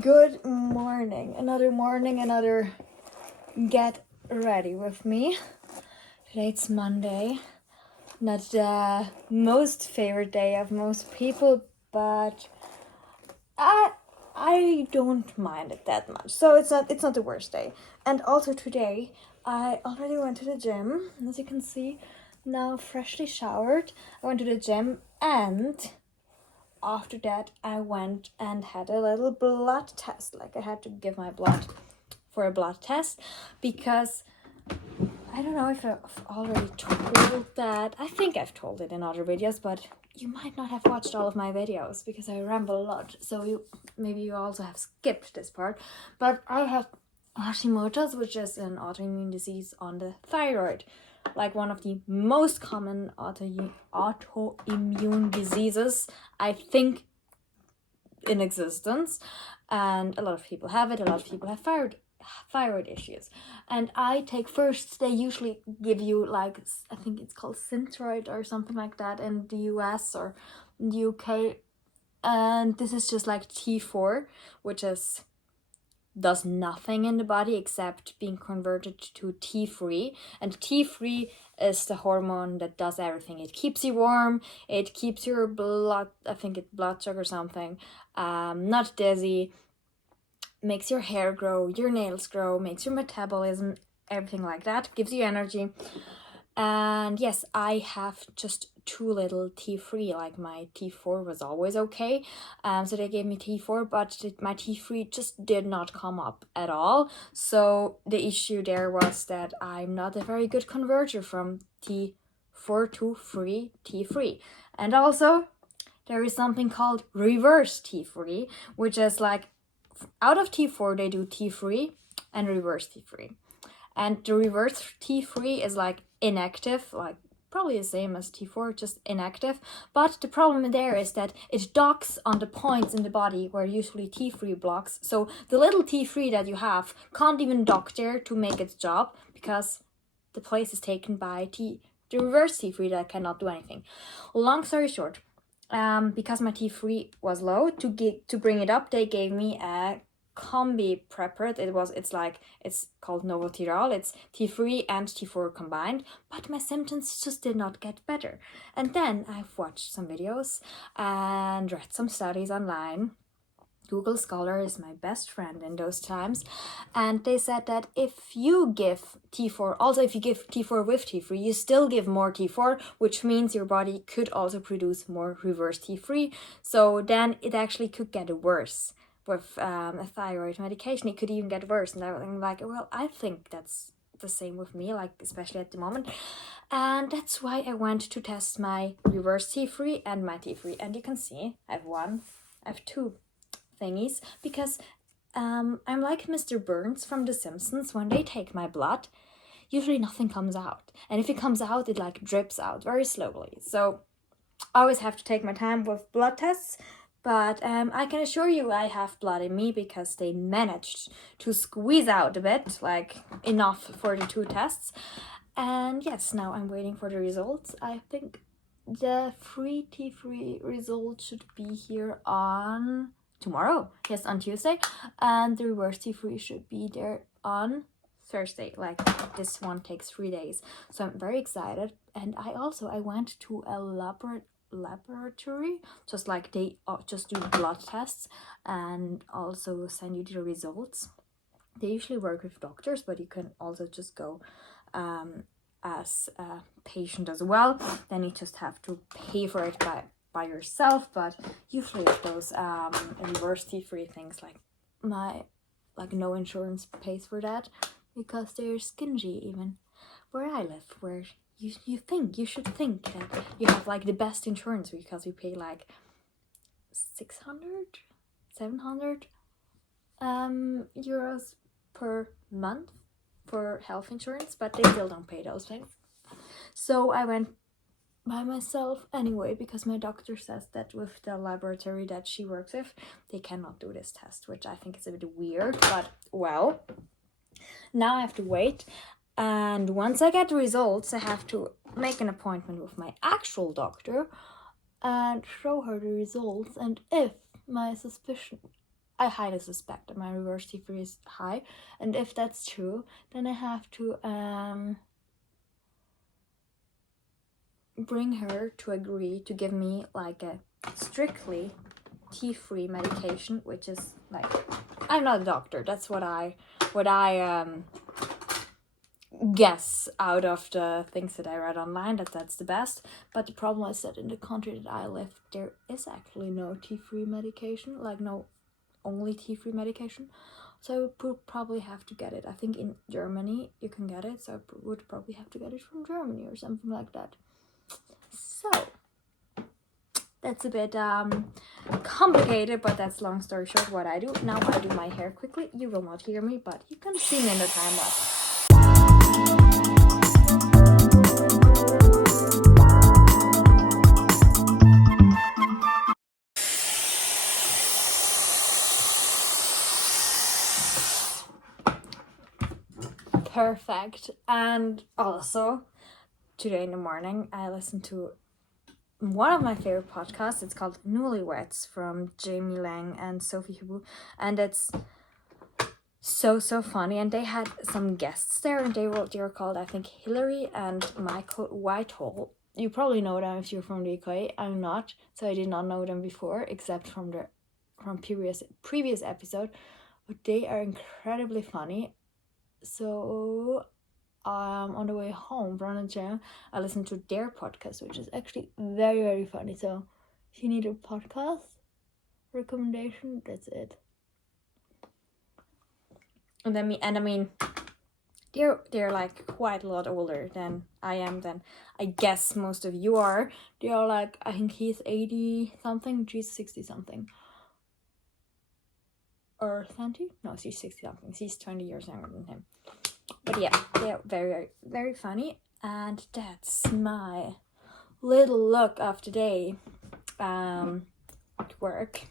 Good morning. Another get ready with me. Today it's Monday. Not the most favorite day of most people, but I don't mind it that much. So it's not the worst day. And also today I already went to the gym, as you can see. Now freshly showered. I went to the gym, and after that I went and had a little blood test. Like, I had to give my blood for a blood test because I don't know if I've already told that. I think I've told it in other videos, but you might not have watched all of my videos because I ramble a lot. So maybe you also have skipped this part. But I have Hashimoto's, which is an autoimmune disease on the thyroid. Like one of the most common autoimmune diseases, I think, in existence. And a lot of people have it. A lot of people have thyroid issues. And I take first, they usually give you, like, I think it's called Synthroid or something like that in the US or in the UK. And this is just like T4, which does nothing in the body except being converted to T3. And T3 is the hormone that does everything. It keeps you warm, it keeps your blood, I think it's blood sugar or something, not dizzy, makes your hair grow, your nails grow, makes your metabolism, everything like that, gives you energy. And yes, I have just too little T3. Like, my T4 was always okay, so they gave me T4, but my T3 just did not come up at all. So the issue there was that I'm not a very good converter from T4 to T3. And also there is something called reverse T3, which is like, out of T4 they do T3 and reverse T3. And the reverse T3 is like inactive, like probably the same as T4, just inactive. But the problem there is that it docks on the points in the body where usually T3 blocks. So the little T3 that you have can't even dock there to make its job because the place is taken by the reverse T3 that cannot do anything. Long story short, because my T3 was low, to bring it up, they gave me a combi preparat. It's called Novotiral. It's T3 and T4 combined, but my symptoms just did not get better. And then I've watched some videos and read some studies online. Google Scholar is my best friend in those times, and they said that if you give T4, also if you give T4 with T3, you still give more T4, which means your body could also produce more reverse T3. So then it actually could get worse with a thyroid medication. It could even get worse. And I'm like, well, I think that's the same with me, like especially at the moment. And that's why I went to test my reverse T3 and my T3. And you can see I have two thingies, because I'm like Mr. Burns from The Simpsons. When they take my blood, usually nothing comes out, and if it comes out, it like drips out very slowly. So I always have to take my time with blood tests. But I can assure you I have blood in me, because they managed to squeeze out a bit, like enough for the two tests. And yes, now I'm waiting for the results. I think the free T3 result should be here on tomorrow. Yes, on Tuesday. And the reverse T3 should be there on Thursday. Like, this one takes 3 days. So I'm very excited. And I went to a laboratory, just like they just do blood tests and also send you the results. They usually work with doctors, but you can also just go as a patient as well. Then you just have to pay for it by yourself. But usually those reverse T3 things, like no insurance pays for that, because they're stingy. Even where I live, where you should think that you have like the best insurance, because we pay like 700 euros per month for health insurance, but they still don't pay those things. So I went by myself anyway, because my doctor says that with the laboratory that she works with, they cannot do this test, which I think is a bit weird. But well, now I have to wait. And once I get the results, I have to make an appointment with my actual doctor and show her the results. And if my suspicion I highly suspect that my reverse T3 is high, and if that's true, then I have to bring her to agree to give me like a strictly T3 medication, which is like, I'm not a doctor, that's what I guess out of the things that I read online, that's the best. But the problem is that in the country that I live, there is actually no T3 medication, like no only T3 medication. So I would probably have to get it. I think in Germany you can get it, so I would probably have to get it from Germany or something like that. So that's a bit complicated, but that's long story short what I do. Now I do my hair quickly. You will not hear me, but you can see me in the time lapse. Perfect. And also today in the morning I listened to one of my favorite podcasts. It's called Newlyweds from Jamie Lang and Sophie Hubu, and it's so funny. And they had some guests there, and they were called, I think, Hillary and Michael Whitehall. You probably know them if you're from the UK. I'm not, so I did not know them before, except from previous episode. But they are incredibly funny. So on the way home from the gym, I listened to their podcast, which is actually very funny. So if you need a podcast recommendation, that's it. And I mean, they're like quite a lot older than I am. Than I guess most of you are. They are like, I think he's 80 something, she's 60 something. Or 70? No, she's 60 something. She's 20 years younger than him. But yeah, they're very funny. And that's my little look of today at work.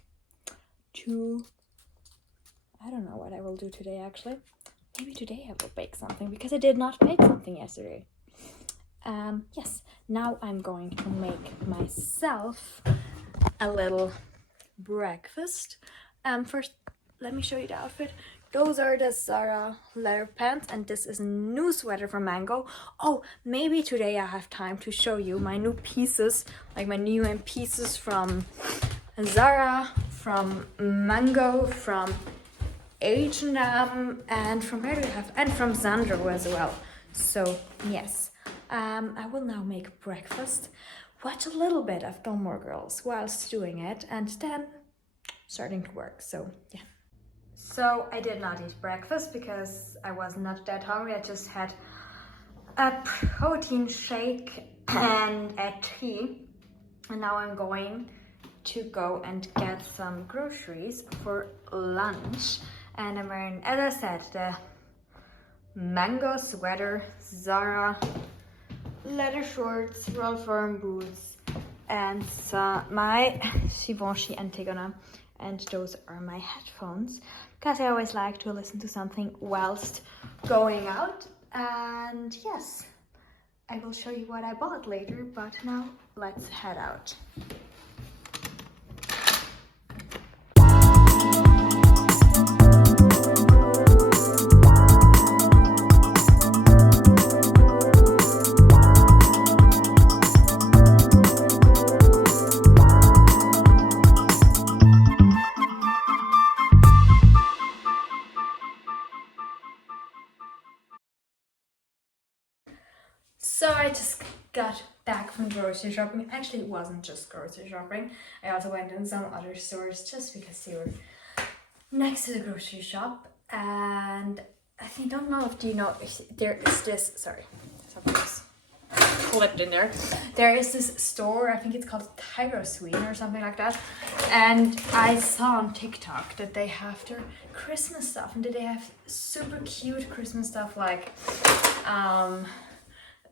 I don't know what I will do today actually. Maybe today I will bake something, because I did not bake something yesterday. Yes, now I'm going to make myself a little breakfast. First, let me show you the outfit. Those are the Zara leather pants, and this is a new sweater from Mango. Oh, maybe today I have time to show you my new pieces, like my new pieces from Zara, from Mango, from H&M, and from where do we have? And from Zandro as well. So yes, I will now make breakfast, watch a little bit of Gilmore Girls whilst doing it, and then starting to work. So yeah. So I did not eat breakfast because I was not that hungry. I just had a protein shake and a tea. And now I'm going to go and get some groceries for lunch. And I'm wearing, as I said, the Mango sweater, Zara leather shorts, Ralph Lauren boots, and my Givenchy Antigona. And those are my headphones, because I always like to listen to something whilst going out. And yes, I will show you what I bought later, but now let's head out. So I just got back from grocery shopping. Actually, it wasn't just grocery shopping. I also went in some other stores just because they were next to the grocery shop. And I think, don't know if you know, there is this, sorry, something's flipped in there. There is this store, I think it's called Thyroid or something like that. And I saw on TikTok that they have their Christmas stuff, and that they have super cute Christmas stuff, like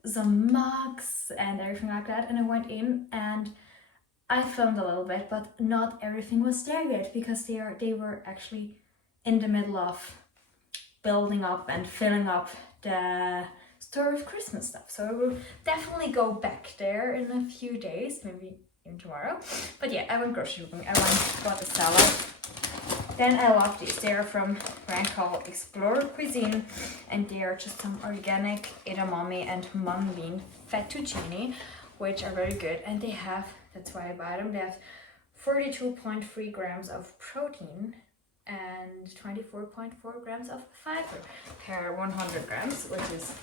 some mugs and everything like that. And I went in and I filmed a little bit, but not everything was there yet, because they were actually in the middle of building up and filling up the store with Christmas stuff. So I will definitely go back there in a few days, maybe even tomorrow. But yeah, I went grocery shopping. I bought a salad. Then I love these. They are from a brand called Explore Cuisine, and they are just some organic edamame and mung bean fettuccine, which are very good. And they have, that's why I buy them, they have 42.3 grams of protein and 24.4 grams of fiber per 100 grams, which is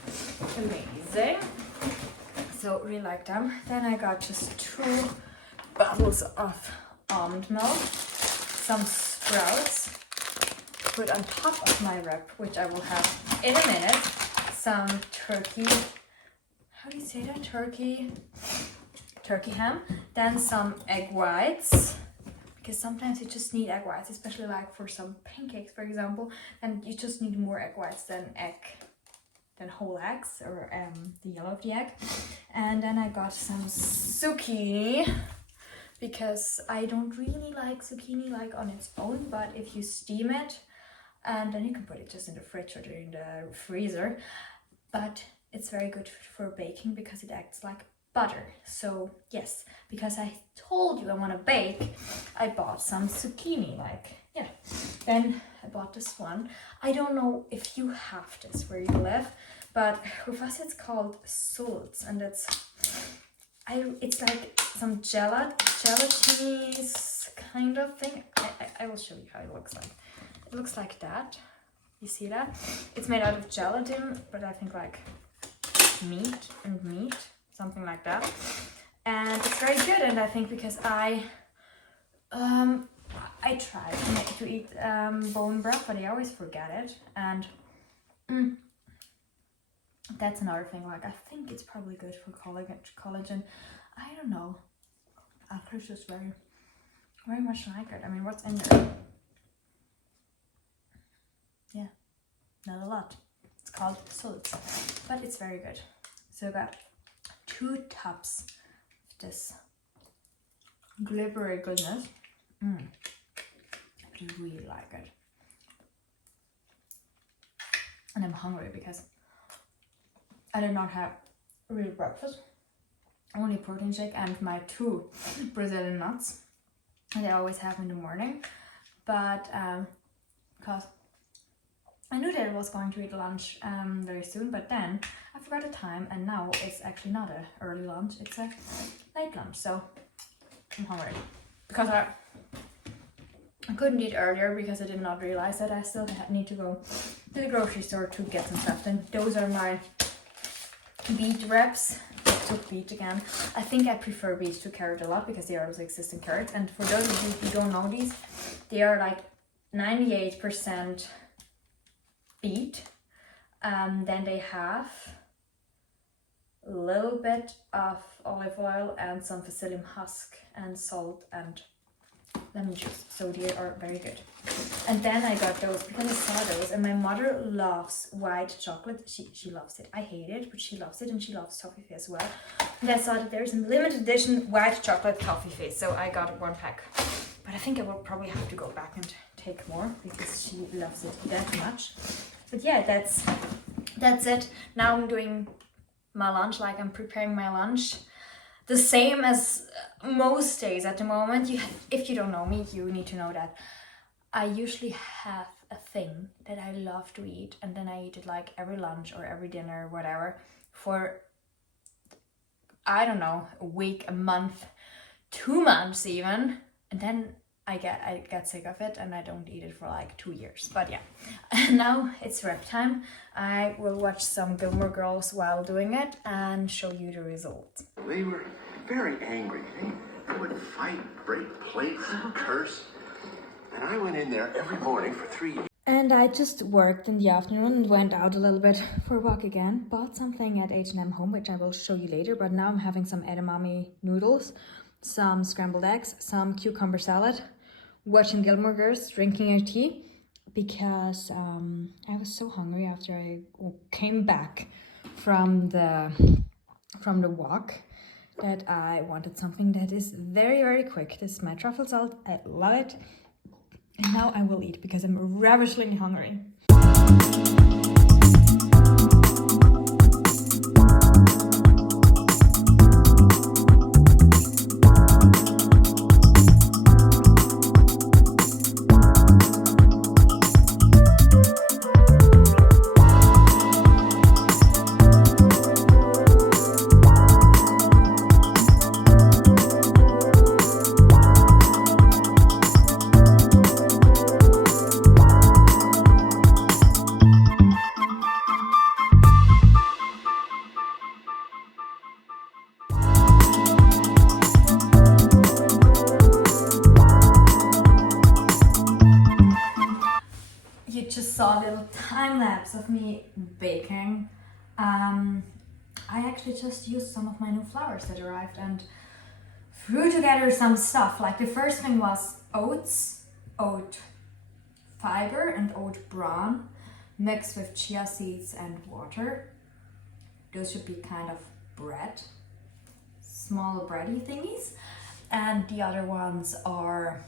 amazing. So really like them. Then I got just 2 bottles of almond milk, some sprouts put on top of my wrap, which I will have in a minute, some turkey, how do you say that? Turkey ham, then some egg whites, because sometimes you just need egg whites, especially like for some pancakes, for example, and you just need more egg whites than whole eggs, or the yellow of the egg. And then I got some zucchini, because I don't really like zucchini like on its own, but if you steam it, and then you can put it just in the fridge or in the freezer, but it's very good for baking because it acts like butter. So yes, because I told you I want to bake, I bought some zucchini, like, yeah. Then I bought this one. I don't know if you have this where you live, but with us it's called Sults, and it's like some gelatinous kind of thing. I will show you how it looks like. It looks like that. You see that? It's made out of gelatin, but I think like meat, something like that. And it's very good. And I think because I tried to eat bone broth, but I always forget it. And that's another thing. Like, I think it's probably good for collagen. I don't know. It's just very, very much like it. I mean, what's in there? Yeah, not a lot. It's called Sults, but it's very good. So I got 2 tubs of this glibbery goodness. I really like it. And I'm hungry because I did not have real breakfast. Only protein shake and my 2 Brazilian nuts that I always have in the morning. But because I knew that I was going to eat lunch very soon, but then I forgot the time, and now it's actually not an early lunch, it's a late lunch. So I'm hungry because I couldn't eat earlier because I did not realize that I still need to go to the grocery store to get some stuff. And those are my beet wraps. I took beet again. I think I prefer beet to carrot a lot because they are also existing carrots. And for those of you who don't know these, they are like 98% beet. Then they have a little bit of olive oil and some psyllium husk and salt and lemon juice. So they are very good. And then I got those because I saw those, and my mother loves white chocolate. She loves it. I hate it, but she loves it, and she loves toffee as well. And I saw that there's a limited edition white chocolate toffee, so I got 1 pack. But I think I will probably have to go back and take more because she loves it that much. But yeah, that's it. Now I'm doing my lunch, like I'm preparing my lunch. The same as most days at the moment. If you don't know me, you need to know that I usually have a thing that I love to eat, and then I eat it like every lunch or every dinner, whatever, for, I don't know, a week, a month, 2 months even, and then I get sick of it and I don't eat it for like 2 years. But yeah, now it's wrap time. I will watch some Gilmore Girls while doing it and show you the result. They were very angry. They would fight, break plates, curse. And I went in there every morning for 3 years. And I just worked in the afternoon and went out a little bit for a walk again. Bought something at H&M Home, which I will show you later. But now I'm having some edamame noodles, some scrambled eggs, some cucumber salad, watching Gilmore Girls, drinking a tea, because I was so hungry after I came back from the walk that I wanted something that is very, very quick. This is my truffle salt. I love it. And now I will eat because I'm ravishingly hungry. just saw a little time lapse of me baking, I actually just used some of my new flours that arrived and threw together some stuff. Like the first thing was oats, oat fiber and oat bran mixed with chia seeds and water. Those should be kind of bread, small bready thingies. And the other ones are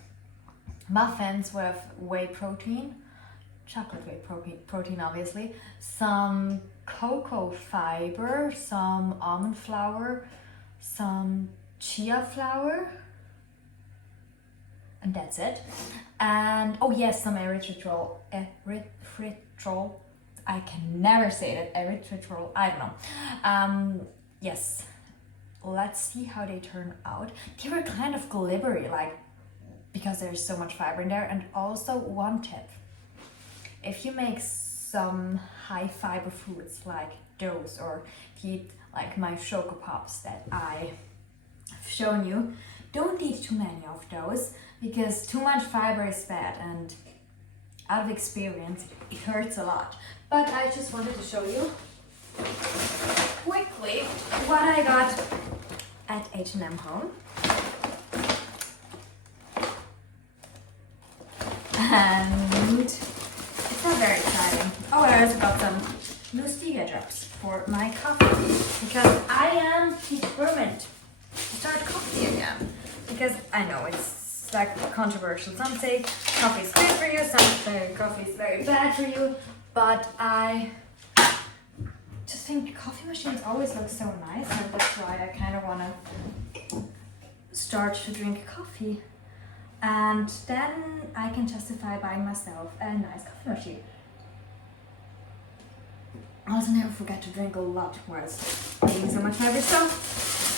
muffins with whey protein, chocolate whey protein obviously, some cocoa fiber, some almond flour, some chia flour, and that's it. And oh yes, some erythritol. I can never say that. Erythritol, I don't know. Yes, let's see how they turn out. They were kind of glibbery, like, because there's so much fiber in there. And also one tip, if you make some high fiber foods like those, or if you eat like my Choco Pops that I have shown you, don't eat too many of those, because too much fiber is bad, and out of experience it hurts a lot. But I just wanted to show you quickly what I got at H&M Home. And it's not very exciting. Oh, I also got some new stevia drops for my coffee, because I am determined to start coffee again. Because I know it's like controversial. Some say coffee is good for you, some say coffee is very bad for you, but I just think coffee machines always look so nice, and that's why I kind of want to start to drink coffee. And then I can justify buying myself a nice coffee machine. Also, never forget to drink a lot whilst eating so much fiber. So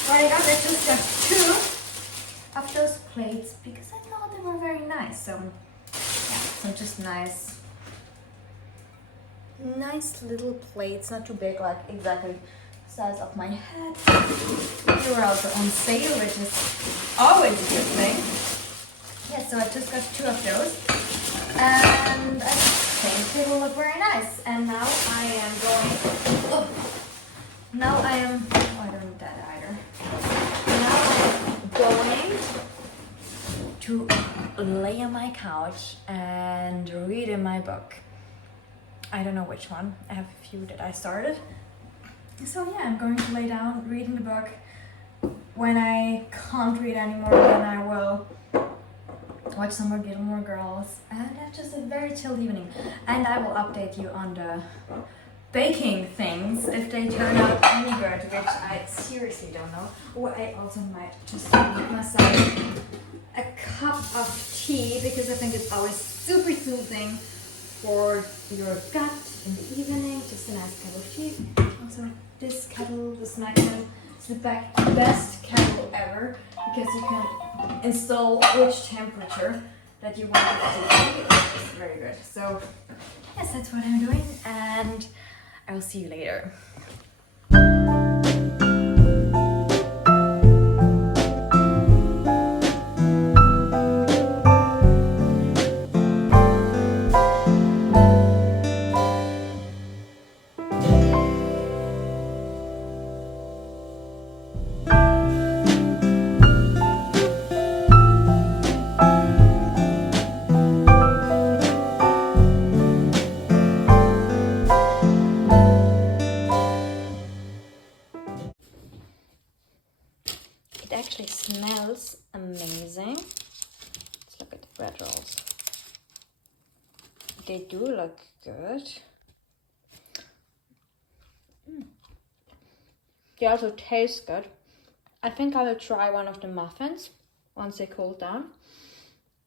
what I got, I just got 2 of those plates because I thought they were very nice. So yeah, some just nice little plates, not too big, like exactly the size of my head. They were also on sale, which is always a good thing. Yeah, so I just got 2 of those, and I think they will look very nice. And now I am going, oh, I don't need that either. Now I'm going to lay on my couch and read in my book. I don't know which one, I have a few that I started. So yeah, I'm going to lay down, read in the book. When I can't read anymore, then I will watch some more Gilmore Girls, and have just a very chill evening. And I will update you on the baking things if they turn out any good, which I seriously don't know. Or I also might just make myself a cup of tea, because I think it's always super soothing for your gut in the evening. Just a nice cup of tea. Also, this kettle, the snack kettle, is the best kettle ever, because you can install which temperature that you want it to be. It's very good. So yes, that's what I'm doing, and I will see you later. It actually smells amazing. Let's look at the bread rolls. They do look good. They also taste good. I think I will try one of the muffins once they cool down.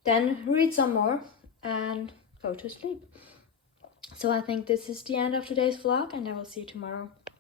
Then read some more and go to sleep. So I think this is the end of today's vlog, and I will see you tomorrow.